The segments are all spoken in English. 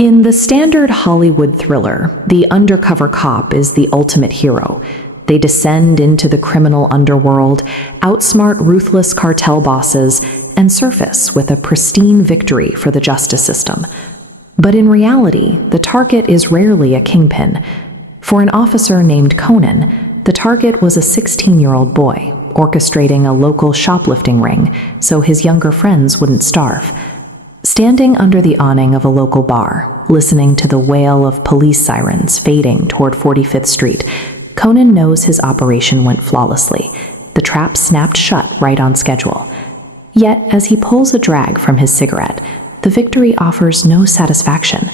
In the standard Hollywood thriller, the undercover cop is the ultimate hero. They descend into the criminal underworld, outsmart ruthless cartel bosses, and surface with a pristine victory for the justice system. But in reality, the target is rarely a kingpin. For an officer named Conan, the target was a 16-year-old boy, orchestrating a local shoplifting ring so his younger friends wouldn't starve. Standing under the awning of a local bar, listening to the wail of police sirens fading toward 45th Street, Conan knows his operation went flawlessly. The trap snapped shut right on schedule. Yet, as he pulls a drag from his cigarette, the victory offers no satisfaction.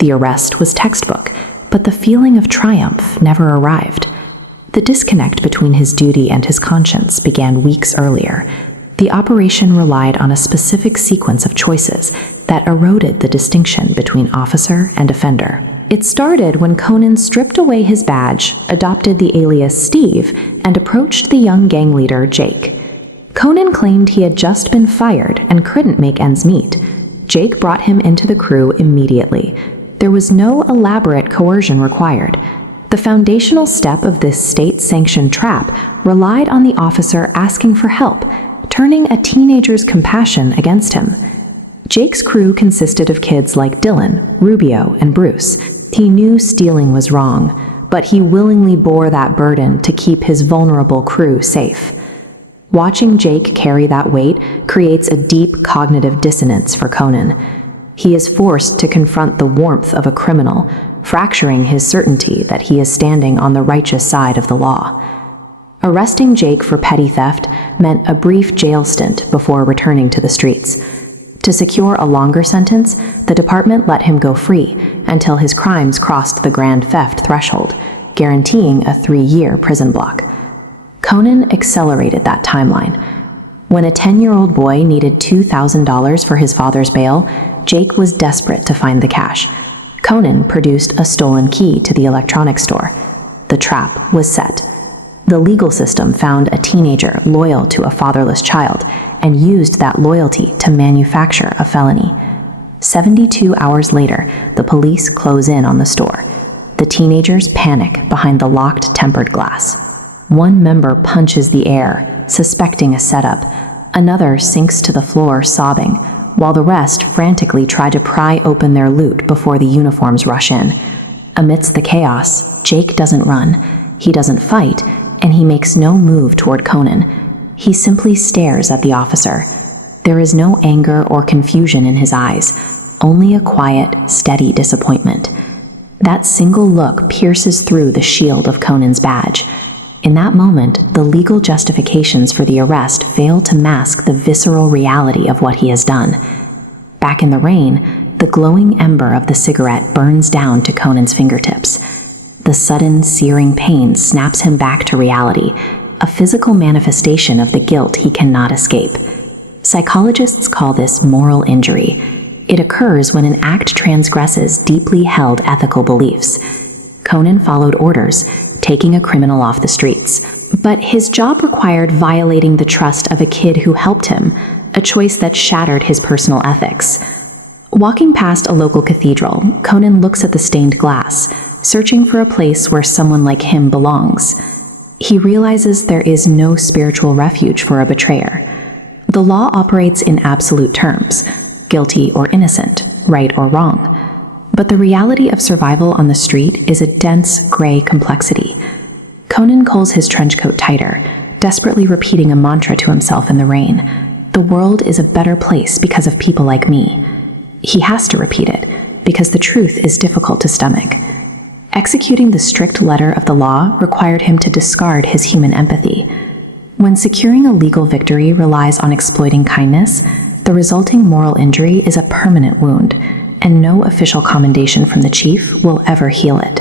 The arrest was textbook, but the feeling of triumph never arrived. The disconnect between his duty and his conscience began weeks earlier. The operation relied on a specific sequence of choices that eroded the distinction between officer and offender. It started when Conan stripped away his badge, adopted the alias Steve, and approached the young gang leader Jake. Conan claimed he had just been fired and couldn't make ends meet. Jake brought him into the crew immediately. There was no elaborate coercion required. The foundational step of this state-sanctioned trap relied on the officer asking for help, turning a teenager's compassion against him. Jake's crew consisted of kids like Dylan, Rubio, and Bruce. He knew stealing was wrong, but he willingly bore that burden to keep his vulnerable crew safe. Watching Jake carry that weight creates a deep cognitive dissonance for Conan. He is forced to confront the warmth of a criminal, fracturing his certainty that he is standing on the righteous side of the law. Arresting Jake for petty theft meant a brief jail stint before returning to the streets. To secure a longer sentence, the department let him go free until his crimes crossed the grand theft threshold, guaranteeing a 3-year prison block. Conan accelerated that timeline. When a 10-year-old boy needed $2,000 for his father's bail, Jake was desperate to find the cash. Conan produced a stolen key to the electronics store. The trap was set. The legal system found a teenager loyal to a fatherless child and used that loyalty to manufacture a felony. 72 hours later, the police close in on the store. The teenagers panic behind the locked tempered glass. One member punches the air, suspecting a setup. Another sinks to the floor sobbing, while the rest frantically try to pry open their loot before the uniforms rush in. Amidst the chaos, Jake doesn't run, he doesn't fight, and he makes no move toward Conan. He simply stares at the officer. There is no anger or confusion in his eyes, only a quiet, steady disappointment. That single look pierces through the shield of Conan's badge. In that moment, the legal justifications for the arrest fail to mask the visceral reality of what he has done. Back in the rain, the glowing ember of the cigarette burns down to Conan's fingertips. The sudden, searing pain snaps him back to reality, a physical manifestation of the guilt he cannot escape. Psychologists call this moral injury. It occurs when an act transgresses deeply held ethical beliefs. Conan followed orders, taking a criminal off the streets. But his job required violating the trust of a kid who helped him, a choice that shattered his personal ethics. Walking past a local cathedral, Conan looks at the stained glass, searching for a place where someone like him belongs. He realizes there is no spiritual refuge for a betrayer. The law operates in absolute terms, guilty or innocent, right or wrong. But the reality of survival on the street is a dense, gray complexity. Conan pulls his trench coat tighter, desperately repeating a mantra to himself in the rain. The world is a better place because of people like me. He has to repeat it, because the truth is difficult to stomach. Executing the strict letter of the law required him to discard his human empathy. When securing a legal victory relies on exploiting kindness, the resulting moral injury is a permanent wound, and no official commendation from the chief will ever heal it.